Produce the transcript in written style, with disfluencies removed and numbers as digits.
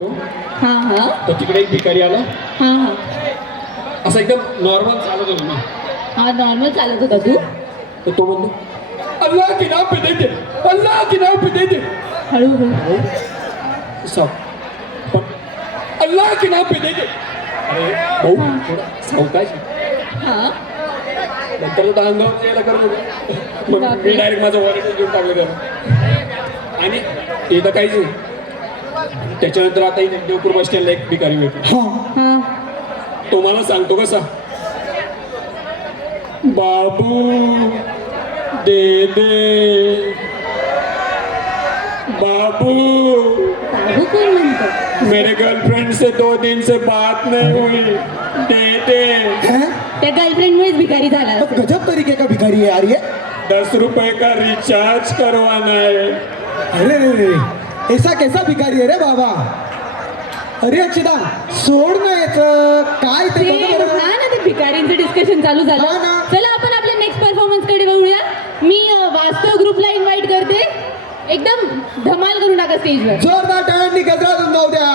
हाँ हाँ तर तिकडे एक भिकारी आला. हाँ हाँ असं एकदम नॉर्मल चालत होता ना. हाँ नॉर्मल चालत होता तू. तर तो म्हणतो अल्लाह के नाम पे दे दे, अल्लाह के नाम पे दे दे. हळूहळू पण अल्लाह के नाम पे दे दे. अरे भाऊ थोडा सावकाश. हाँ नंतर तो अंगावर यायला करत होता. मग मी डायरेक्ट माझं वॉलेट घेऊन टाकलं त्याला. आणि इथं काहीच नाही. त्याच्यानंतर आता इथे देवपूर बस स्टँडला एक भिकारी भेटतो. हाँ तो मला सांगतो कसा, बाबू दे दे, बाबू बाबू कोण म्हणतो. मेरे गर्लफ्रेंड से 2 दिन से बात नहीं हुई, दे दे. हैं? त्या गर्लफ्रेंडमुळेच भिकारी झाला तो असेल. गजब तरीके का भिखारी है यार ये. 10 रुपए का रिचार्ज करवाना है. अरे रे रे, ऐसा कैसा भिकारी है रे बाबा. अरे अक्षदा सोड ना याचं काय ते बघ ते बरं. हा ना ते भिकारींचं डिस्कशन चालू हा झालं. ना. चला आपण आपल्या नेक्स्ट परफॉर्मन्स कडे वळूया. मी वास्तव ग्रुपला इन्व्हाइट करते. एकदम धमाल करून टाका स्टेजवर. जोरदार टाळ्यांनी गजरातून जाऊ द्या.